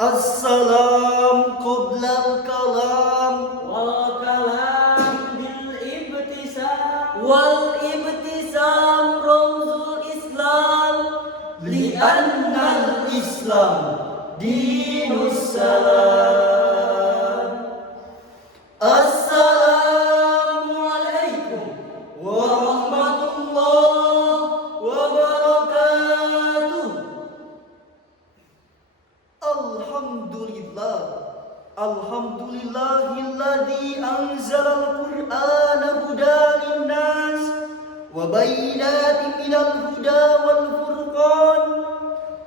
Assalam qoblal kalam wal kalam bil ibtisam wal ibtisam ramzul Islam li'annal Islam dinus salam. Assalamualaikum warahmatullahi wabarakatuh. Alhamdulillah, alhamdulillahilladzi anzalal qur'ana hudan linnas wa bayyinatin minal huda wal furqan.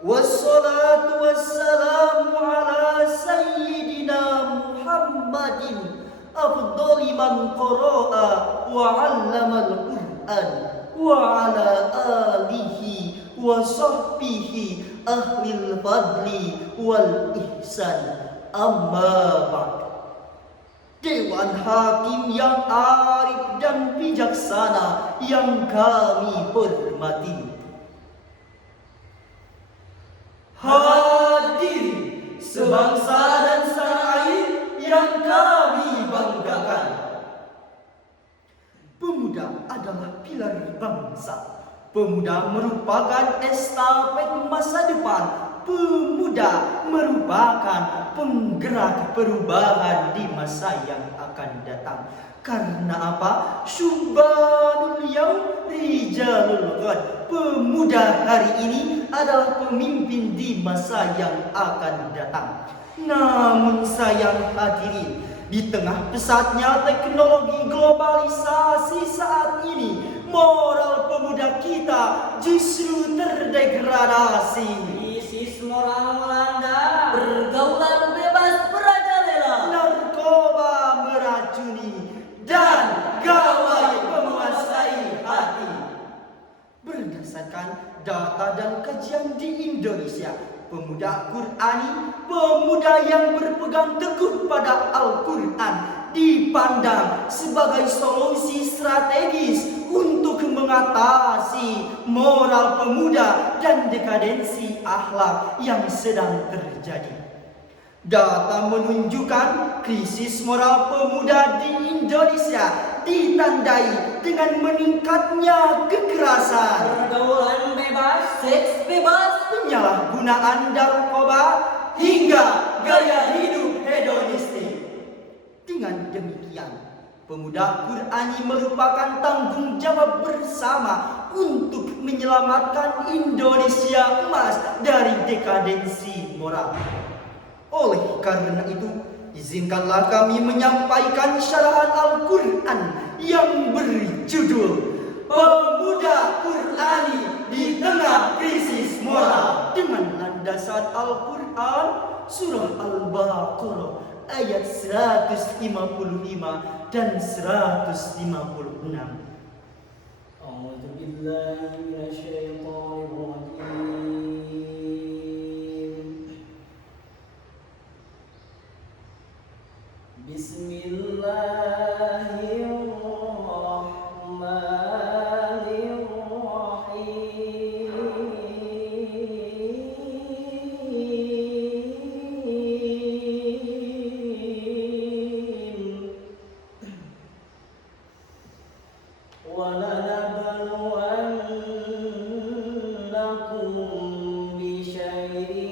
Wassalatu wassalamu ala sayyidina Muhammadin afdhali man qara'a wa 'allamal Qur'an wa ala alihi wa sahbihi ahlil fadli wal ihsan. Amma ba'd. Dewan Hakim yang arif dan bijaksana yang kami hormati, hadirin sebangsa dan setanah air yang kami banggakan. Pemuda adalah pilar bangsa. Pemuda merupakan estafet masa depan. Pemuda merupakan penggerak perubahan di masa yang akan datang. Karena apa? Syubbanul yaum rijalul ghad. Pemuda hari ini adalah pemimpin di masa yang akan datang. Namun sayang hadirin, di tengah pesatnya teknologi globalisasi saat ini, moral pemuda kita justru terdegradasi. Krisis moral melanda, Pergaulan bebas merajalela, narkoba meracuni, dan gawai menguasai hati. Berdasarkan data dan kajian di Indonesia, pemuda Qur'ani, pemuda yang berpegang teguh pada Al-Quran, dipandang sebagai solusi strategis untuk mengatasi moral pemuda dan dekadensi akhlak yang sedang terjadi. Data menunjukkan krisis moral pemuda di Indonesia ditandai dengan meningkatnya kekerasan, pergaulan bebas, seks bebas, penyalahgunaan narkoba, hingga gaya hidup hedonistik. Dengan demikian, pemuda Qur'ani merupakan tanggung jawab bersama untuk menyelamatkan Indonesia emas dari dekadensi moral. Oleh karena itu, izinkanlah kami menyampaikan syarahan Al-Quran yang berjudul Pemuda Qur'ani di Tengah Krisis Moral, dengan landasan Al-Quran Surah Al-Baqarah ayat 155 dan 156. A'udzu billahi minasyaitonir rajim. Bismillahirrahmanirrahim. وَلَنَبْلُوَنَّكُمْ بِشَيْءٍ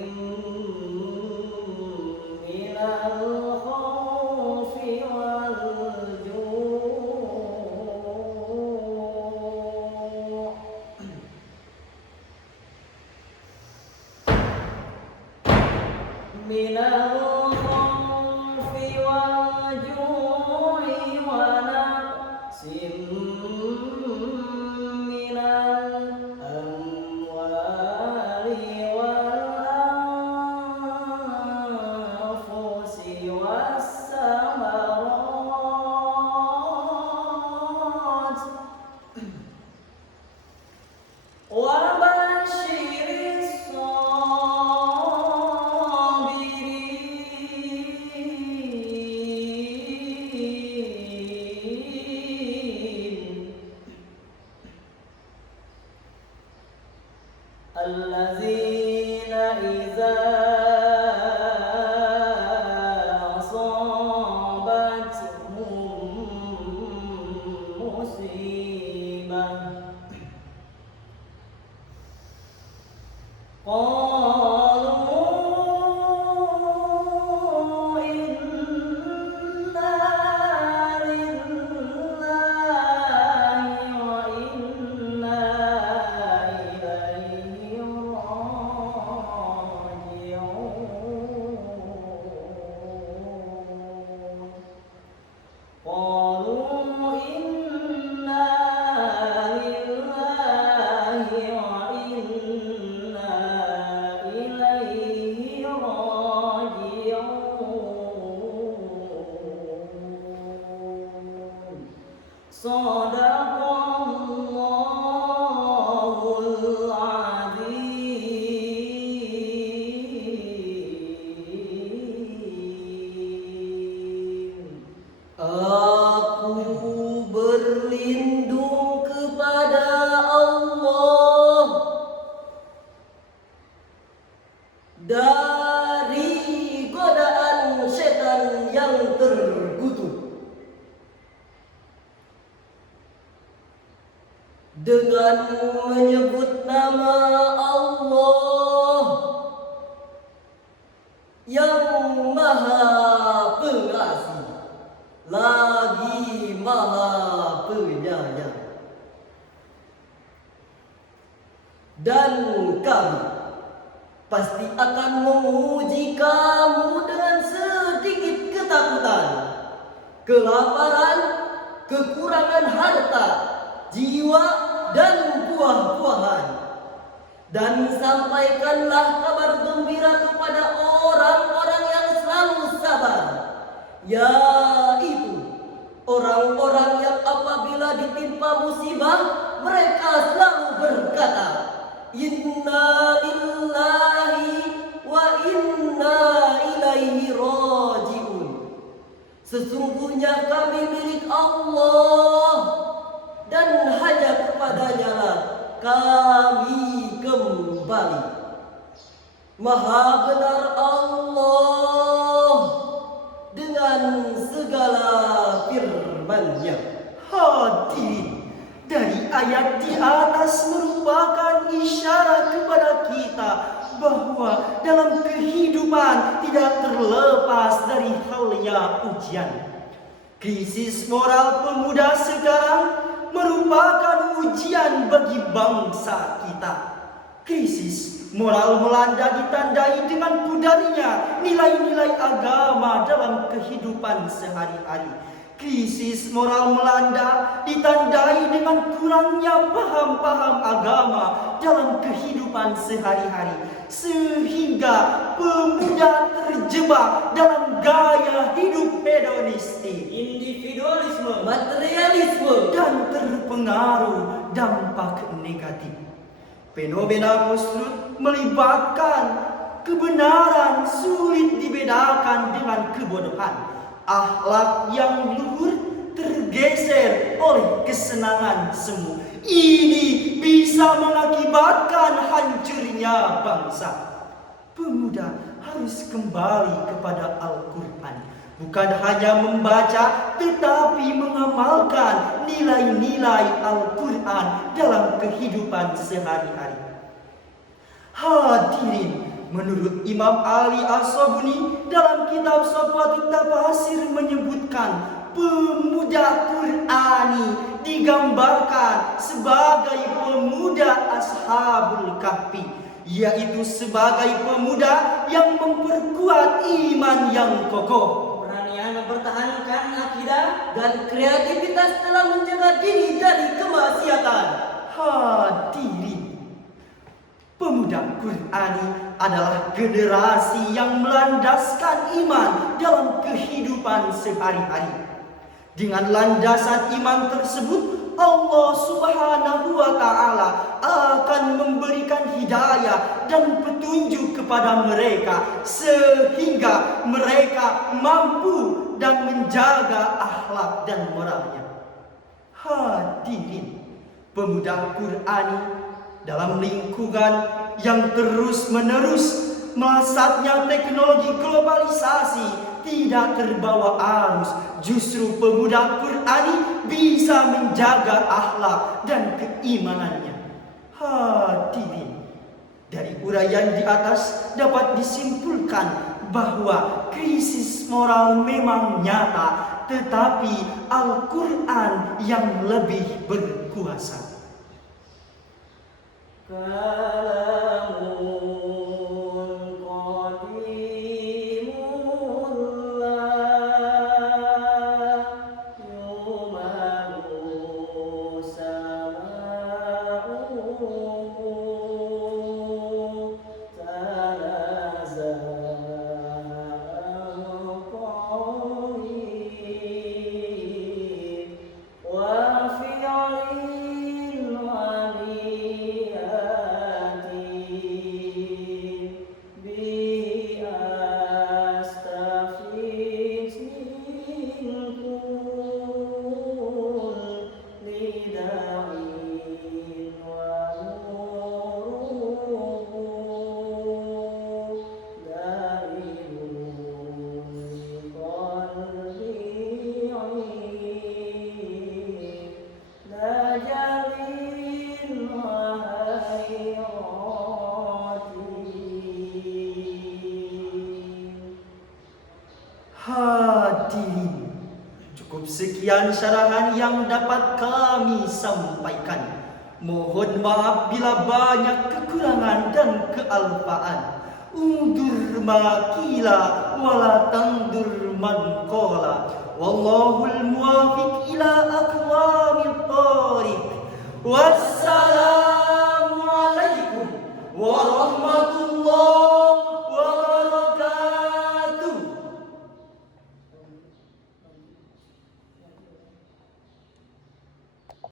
مِّنَ الْخَوْفِ وَالْجُوعِ وَنَقْصٍ مِّنَ الْأَمْوَالِ وَالْأَنفُسِ وَالثَّمَرَاتِ وَبَشِّرِ الصَّابِرِينَ الَّذِينَ إِذَا musibah. Shadaqallahul Azim. Aku berlindung kepada Allah dari godaan setan yang terkutuk. Dengan menyebut nama Allah yang Maha Pengasih lagi Maha Penyayang. Dan kami pasti akan menguji kamu dengan sedikit ketakutan, kelaparan, kekurangan harta, jiwa, dan buah-buahan. Dan sampaikanlah kabar gembira kepada orang-orang yang selalu sabar, yaitu orang-orang yang apabila ditimpa musibah mereka selalu berkata, Inna lillahi wa inna ilaihi raji'un. Sesungguhnya kami milik Allah dan hanya kepadanya lah kami kembali. Maha benar Allah dengan segala firman-Nya. Hadirin, dari ayat di atas merupakan isyarat kepada kita bahwa dalam kehidupan tidak terlepas dari halnya ujian. Krisis moral pemuda sekarang merupakan ujian bagi bangsa kita. Krisis moral melanda ditandai dengan pudarnya nilai-nilai agama dalam kehidupan sehari-hari. Krisis moral melanda ditandai dengan kurangnya paham-paham agama dalam kehidupan sehari-hari, sehingga pemuda terjebak dalam gaya hidup hedonistik, Individualisme, materialisme, dan terpengaruh dampak negatif. Fenomena tersebut melibatkan kebenaran sulit dibedakan dengan kebodohan. Akhlak yang luhur tergeser oleh kesenangan semu. Ini bisa mengakibatkan hancurnya bangsa. Pemuda harus kembali kepada Al-Quran. Bukan hanya membaca, tetapi mengamalkan nilai-nilai Al-Quran dalam kehidupan sehari-hari. Hadirin, menurut Imam Ali As-Sabuni dalam kitab Safwatut Tafasir menyebutkan pemuda Qur'ani digambarkan sebagai pemuda Ashabul Kahfi, yaitu sebagai pemuda yang memperkuat iman yang kokoh, keberanian mempertahankan akidah, dan kreativitas dalam menjaga diri dari kemaksiatan. Hadirin, pemuda Qur'ani adalah generasi yang melandaskan iman dalam kehidupan sehari-hari. Dengan landasan iman tersebut, Allah Subhanahu wa Ta'ala akan memberikan hidayah dan petunjuk kepada mereka, sehingga mereka mampu dan menjaga akhlak dan moralnya. Hadirin, pemuda Qur'ani dalam lingkungan yang terus-menerus melesatnya teknologi globalisasi tidak terbawa arus. Justru pemuda Qur'ani bisa menjaga akhlak dan keimanannya. Hadirin, dari uraian di atas dapat disimpulkan bahwa krisis moral memang nyata, tetapi Al-Quran yang lebih berkuasa. Kalamun qadimullah yumamu sama'uhu tanaza'an qarib wa fi'lin waliyatin bi astafiz minkun lida'in wa nuruhu dalilun qalbi'in lajalin wahayratin. Hadirin, cukup sekian syarahan yang dapat kami sampaikan. Mohon maaf bila banyak kekurangan dan kealpaan. Undur makila wala tangdur man qala. Wallahul muwafiq ila aqwamit thariq. Wassalamu alaikum warahmatullahi